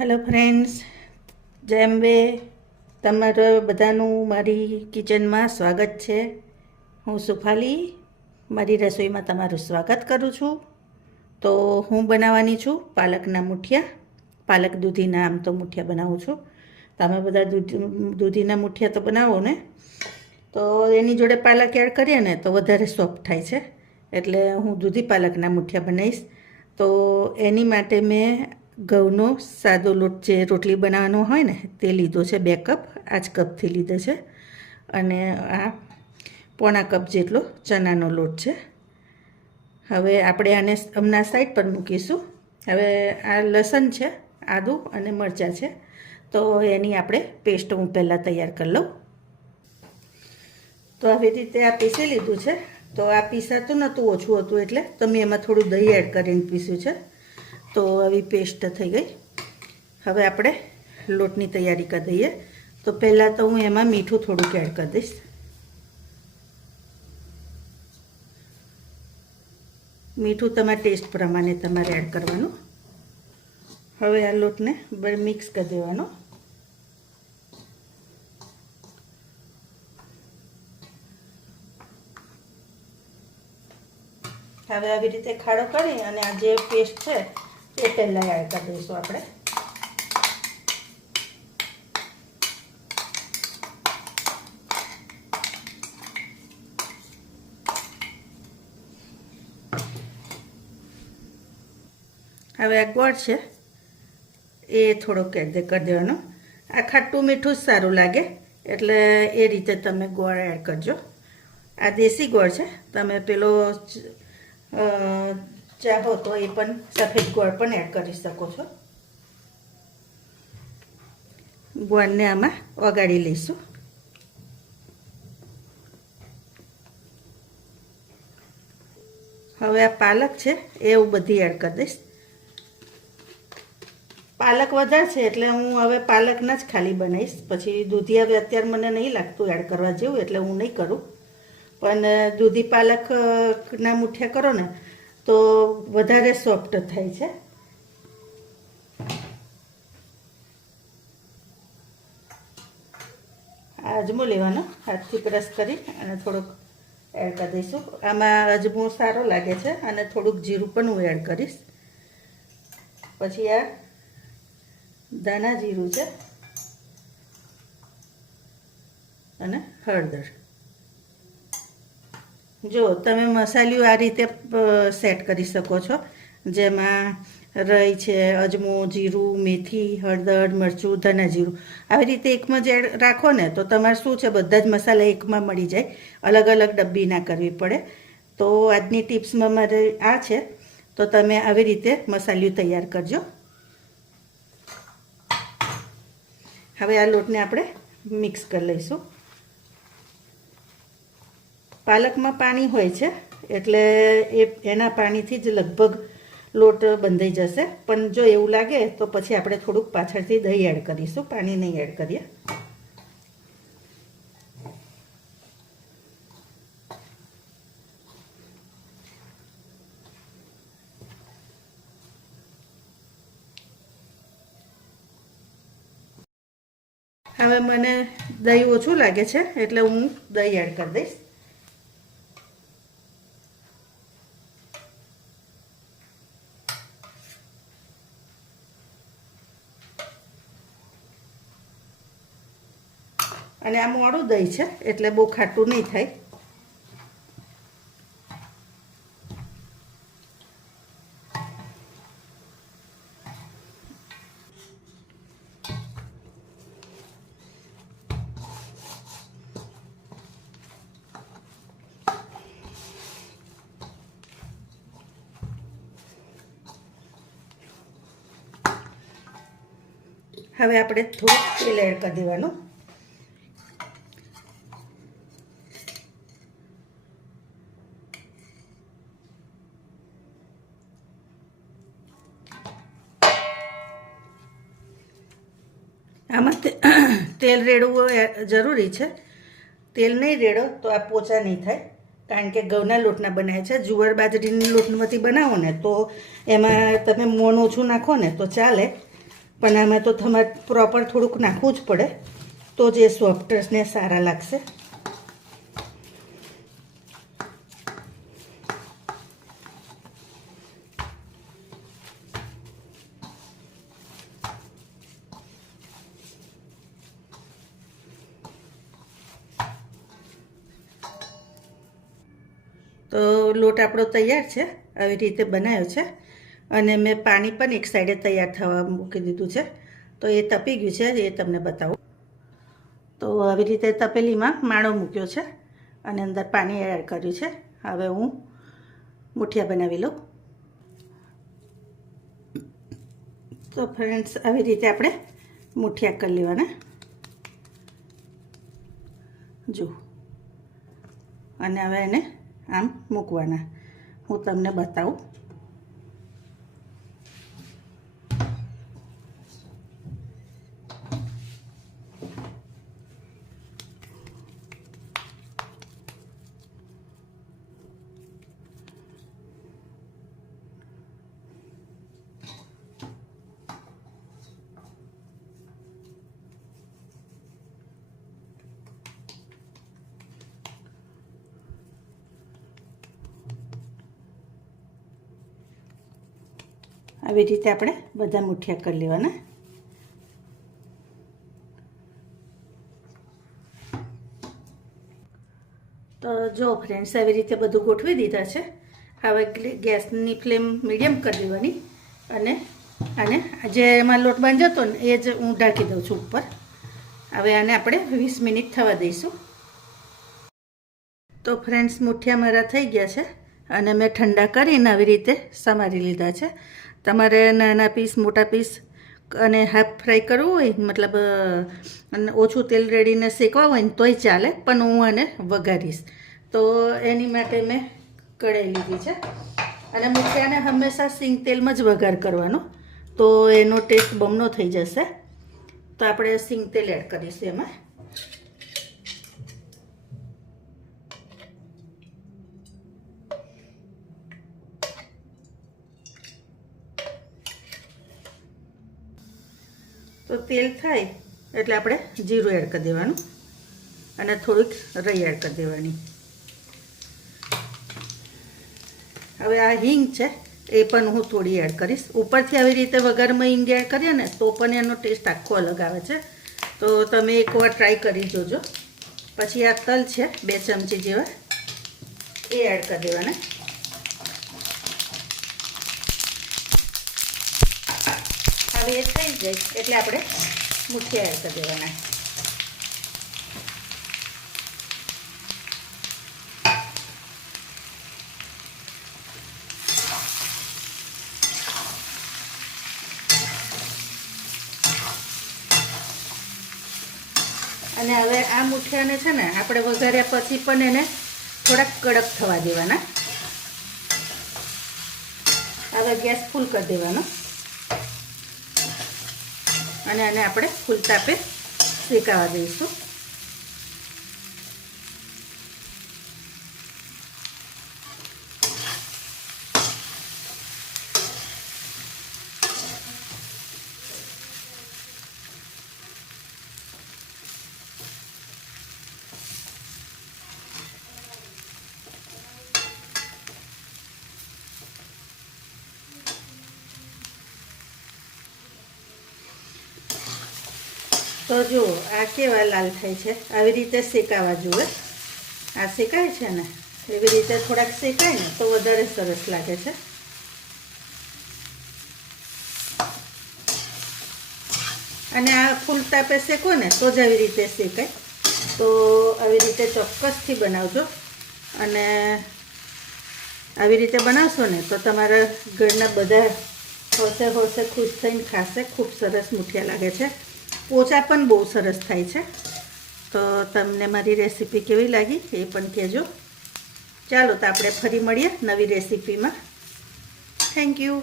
Hello friends જેમ બે, તમારો બધાનું મારી કિચનમાં સ્વાગત છે. હું સુફાલી. મારી રસોઈમાં તમારું સ્વાગત કરું છું. તો હું બનાવવાની છું પાલકના મુઠિયા. પાલક દૂધીના, આમ તો મુઠિયા બનાવું છું. તમે બધા દૂધ, દૂધીના મુઠિયા તો બનાવો ને? તો એની જોડે પાલક એડ કરીએ ને, તો વધારે સોફ્ટ થાય છે. એટલે હું દૂધી પાલકના મુઠિયા બનાવીશ. તો એની માટે મેં ઘઉંનો સાદો લોટ જે રોટલી બનાવવાનો હોય ને, તે લીધો છે બે કપ આ જ કપથી લીધો છે. અને આ પોણા કપ જેટલો ચણાનો લોટ છે. હવે આપણે આને હમણાં સાઈડ પર મૂકીશું. હવે આ લસણ છે, આદું અને મરચાં છે. તો એની આપણે પેસ્ટ હું પહેલાં તૈયાર કરી લઉં. તો આવી રીતે આ પીસી લીધું છે. તો આ પીસાતું નહોતું, ઓછું હતું એટલે તો મેં એમાં થોડું દહીં એડ કરીને પીસ્યું છે. તો આવી પેસ્ટ થઈ ગઈ. હવે આપણે લોટની તૈયારી કરી દઈએ. તો પહેલાં તો હું એમાં મીઠું થોડુંક એડ કરી દઈશ. મીઠું તમારા ટેસ્ટ પ્રમાણે તમારે એડ કરવાનું. હવે આ લોટને મિક્સ કરી દેવાનો. હવે આવી રીતે ખાડો કરી અને આ જે પેસ્ટ છે એ પહેલાં એડ કરી દઈશું આપણે. હવે આ ગોળ છે, એ થોડોક એડ કરી દેવાનો. આ ખાટું મીઠું જ સારું લાગે, એટલે એ રીતે તમે ગોળ એડ કરજો. આ દેશી ગોળ છે, તમે પેલો ચાહો તો એ પણ સફેદ ગોળ પણ એડ કરી શકો છો. ગોળને આમાં ઓગાળી લઈશું. હવે આ પાલક છે, એવું બધી એડ કરી દઈશ. પાલક વધારે છે એટલે હું હવે પાલકના જ ખાલી બનાવીશ. પછી દૂધી હવે અત્યારે મને નહીં લાગતું એડ કરવા જેવું, એટલે હું નહીં કરું. પણ દૂધી પાલકના મુઠ્યા કરો ને તો વધારે સોફ્ટ થાય છે. અજમો લેવાનો, હાથથી ક્રશ કરી અને થોડોક એડ કરી દઈશું. આમાં અજમો સારો લાગે છે અને થોડુંક જીરું પણ હું એડ કરીશ. પછી આ ધાણા જીરું છે અને હળદર. જો, તમે મસાલીઓ આ રીતે સેટ કરી શકો છો. જેમાં રઈ છે, અજમો, જીરું, મેથી, હળદર, મરચું ધના જીરું. આવી રીતે એકમાં જે રાખો ને, તો તમારે શું છે, બધા જ મસાલા એકમાં મળી જાય. અલગ અલગ ડબ્બી ના કરવી પડે. તો આજની ટિપ્સમાં મારે આ છે. તો તમે આવી રીતે મસાલીઓ તૈયાર કરજો. હવે આ લોટને આપણે મિક્સ કરી લઈશું. પાલકમાં પાણી હોય છે, એટલે એ એના પાણીથી જ લગભગ લોટ બંધાઈ જશે. પણ જો એવું લાગે, તો પછી આપણે થોડુંક પાછળથી દહીં એડ કરીશું, પાણી નહીં એડ કરીએ. હવે મને દહીં ઓછું લાગે છે, એટલે હું દહીં એડ કરી દઈશ. અને આ મોડું દહીં છે, એટલે બહુ ખાટું નહીં થાય. હવે આપણે થોડું તેલ એડ કરી દેવાનું આમાં તેલ રેડવું જરૂરી છે. તેલ નહીં રેડો તો આ પોચા નહીં થાય. કારણ કે ઘઉંના લોટના બનાવે છે. જુવાર બાજરીની લોટમાંથી બનાવો ને તો એમાં તમે મોણ ઓછું નાખો ને તો ચાલે. પણ આમાં તો તમારે પ્રોપર થોડુંક નાખવું જ પડે. તો જે સોફ્ટને સારા લાગશે તો લોટ આપણો તૈયાર છે, આવી રીતે બનાવ્યો છે. અને મેં પાણી પણ એક સાઈડે તૈયાર થવા મૂકી દીધું છે. તો એ તપી ગયું છે, એ તમને બતાવું. તો આવી રીતે તપેલીમાં માળો મૂક્યો છે અને અંદર પાણી એડ કર્યું છે. હવે હું મુઠિયા બનાવી લઉં. તો ફ્રેન્ડ્સ, આવી રીતે આપણે મુઠિયા કરી લેવાના. જો અને હવે એને આમ મૂકવાના. હું તમને બતાવું. આવી રીતે આપણે બધા મુઠિયા કરી લેવાના. તો જો ફ્રેન્ડ્સ આવી રીતે બધું ગોઠવી દીધા છે. હવે ગેસની ફ્લેમ મીડિયમ કરી દેવાની. અને અને જે એમાં લોટ બાંધ્યો હતો ને, એ જ હું ઢાંકી દઉં છું ઉપર. હવે આને આપણે વીસ મિનિટ થવા દઈશું. તો ફ્રેન્ડ્સ મુઠિયા મારા થઈ ગયા છે. અને મેં ઠંડા કરીને આવી રીતે સમારી લીધા છે. તમારે નાના પીસ, મોટા પીસ અને હાફ ફ્રાય કરવું હોય, મતલબ ઓછું તેલ રેડીને શેકવા હોય ને તોય ચાલે, પણ હું આને વઘારીશ. તો એની માટે મેં કઢાઈ લીધી છે. અને મુઠિયાને હંમેશા સિંગ તેલમાં જ વઘાર કરવાનો. તો એનો ટેસ્ટ બમણો થઈ જશે. તો આપણે સિંગ તેલ એડ કરીશું એમાં. તેલ થાય એટલે આપણે જીરું એડ કરી દેવાનું અને થોડીક રઈ એડ કરી દેવાની. હવે આ હિંગ છે, એ પણ હું થોડી એડ કરીશ. ઉપરથી આવી રીતે વઘારમાં હિંગ એડ કરીએ ને, તો પણ એનો ટેસ્ટ આખો અલગ આવે છે. તો તમે એકવાર ટ્રાય કરી જોજો. પછી આ તલ છે, બે ચમચી જેવા, એ એડ કરી દેવાના. હવે એ થઈ જાય. એટલે આપણે મુઠિયા એડ કરી દેવાના. અને હવે આ મુઠિયાને છે ને આપણે વઘાર્યા પછી પણ એને થોડાક કડક થવા દેવાના. હવે ગેસ ફૂલ કરી દેવાનો. અને આને આપણે ફૂલ તાપે શેકાવા દઈશું. તો જુઓ, આ કેવા લાલ થાય છે. આવી રીતે શેકાવા જોઈએ આ શેકાય છે ને? એવી રીતે થોડાક શેકાય ને, તો વધારે સરસ લાગે છે. અને આ ફૂલ તાપે શેકો ને, તો જ આવી રીતે શેકાય. તો આવી રીતે ચોક્કસથી બનાવજો. અને આવી રીતે બનાવશો ને, તો તમારા ઘરના બધા હોશે હોશે ખુશ થઈને ખાશે. ખૂબ સરસ મૂઠિયા લાગે છે. પોચા પણ બહુ સરસ થાય છે. તો તમને મારી રેસીપી કેવી લાગી એ પણ કહેજો. ચાલો તો આપણે ફરી મળીએ નવી રેસીપીમાં. Thank you